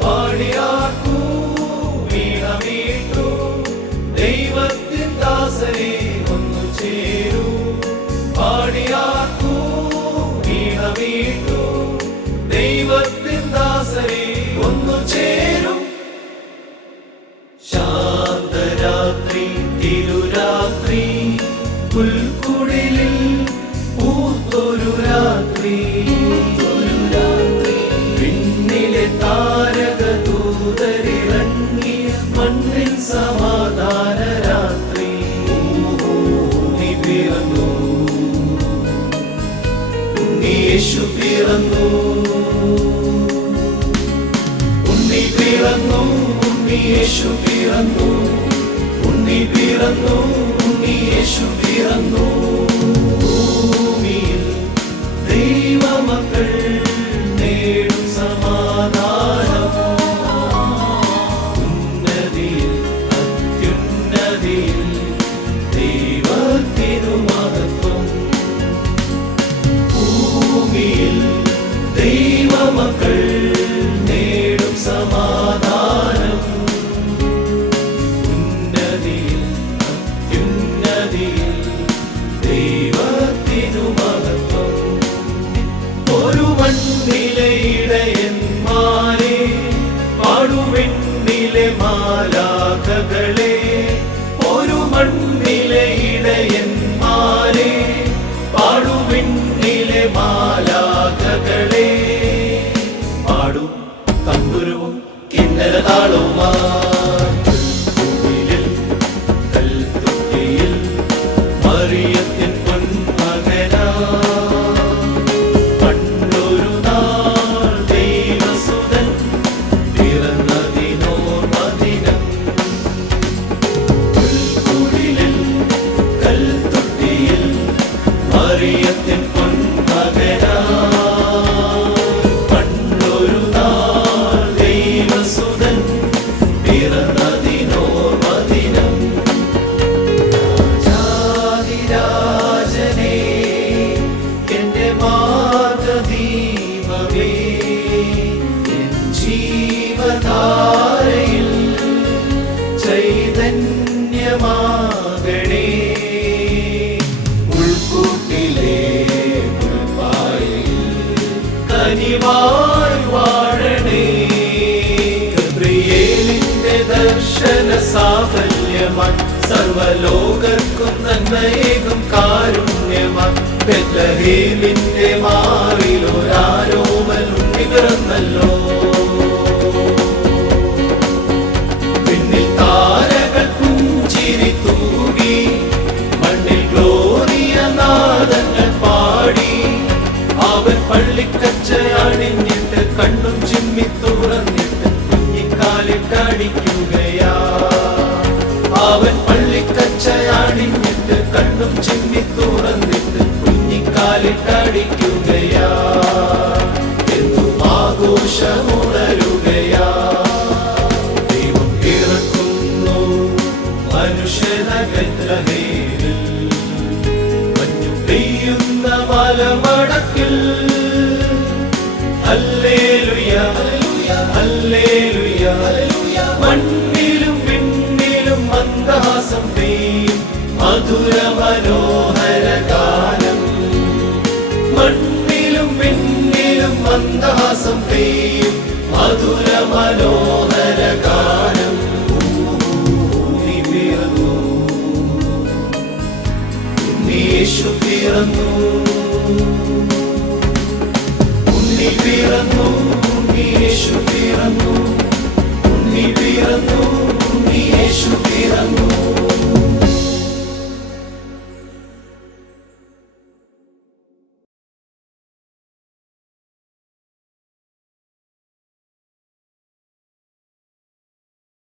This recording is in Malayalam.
പാടിയാർക്കൂ വീണമീട്ടു ദൈവത്തിൻ ദാസരെ ഒന്നു ചേരൂ പാടിയാർക്കൂ വീണമീട്ടു ദൈവത്തിൻ ദാസരെ ഒന്നു ചേരും ശാന്തരാത്രി തിരുരാത്രി പുൽക്കുടിലിൽ പൂത്തൊരു രാത്രി വിണ്ണിലെ താരകദൂതരിറങ്ങിയ മണ്ണിൽ സമാധാന രാത്രി ഉണ്ണി പിറന്നു യേശു പിറന്നു ഉണ്ണി പിറന്നു ഉണ്ണി യേശു പിറന്നു ഉണ്ണി പിറന്നു ഉണ്ണി യേശു പിറന്നു ഭൂമിയിൽ ദൈവമക്കൾ നേടും സമാധാനം ഉന്നതിയിൽ അത്യുന്നതിയിൽ ദൈവത്തിനു മഹത്വം ഭൂമിയിൽ ദൈവമക്കൾ നേടും സമാധാനം ഉന്നതിയിൽ അത്യുന്നതിയിൽ ദൈവത്തിനു മഹത്വം ഒരു മണ്ണിലെ ഇടയന്മാരെ പാടുവെണ്ണിലെ മാലാഖകളെ ഒരു മണ്ണിലെ ഇടയന്മാരെ പാടുവെണ്ണിലെ മാലാഖകളെ പാടും തമ്പുരുവും കിന്നരതാളവുമായി കൽത്തൊട്ടിയിൽ മറിയത്തിൻ പൊന്മകനാ പണ്ടൊരു നാൾ ദൈവസുതൻ പിറന്നതിനോർമദിനം പുൽക്കുടിലിൽ കൽത്തൊട്ടിയിൽ മറിയത്തിൻ പൊന്മകനാ പണ്ടൊരു നാൾ ദൈവസുതൻ പിറന്നതിനോർമദിനം രാജാധിരാജനേ എന്റെ മാർഗ്ഗദീപമേ എൻ ജീവധാരയിൽ ചൈതന്യമാകണേ ഉൾക്കൂട്ടിലെ ഉൾപ്പായയിൽ കനിവായി വാഴണേ ഗബ്രിയേലിന്റെ ദർശന സാഫല്യമായി സർവലോകർക്കും നന്മയേകും കാരുണ്യമായി ബെത്ലഹേമിന്റെ മാറിലൊരാരോമൽ ഉണ്ണി പിറന്നല്ലോ പിന്നിൽ താരകൾ പുഞ്ചിരി തൂകി മണ്ണിൽ ഗ്ലോറിയ നാദങ്ങൾ പാടി അവൻ പള്ളിക്കച്ച അണിഞ്ഞിട്ട് കണ്ണും ചിമ്മി തുറന്നിട്ട് കുഞ്ഞിക്കാലിട്ടടിക്കുകയാ അവൻ പള്ളിക്കച്ച അണിഞ്ഞിട്ട് കണ്ണും ചിമ്മി തുറന്നിട്ട് കുഞ്ഞിക്കാലിട്ടടിക്കുകയാ എന്നും ആഘോഷമുണരുകയാ ദൈവം പിറക്കുന്നു മനുഷ്യന ബെത്ലഹേമിൽ മഞ്ഞു പെയ്യുന്ന മലമടക്കിൽ ഹല്ലേലൂയ ഹല്ലേലൂയ മണ്ണിലും വിണ്ണിലും മന്ദഹാസം പെയ്യും മധുര മനോഹര ഗാനം മണ്ണിലും വിണ്ണിലും മന്ദഹാസം പെയ്യും മധുര മനോഹര ഗാനം ഉണ്ണി പിറന്നു ഉണ്ണി യേശു പിറന്നു ഉണ്ണി പിറന്നു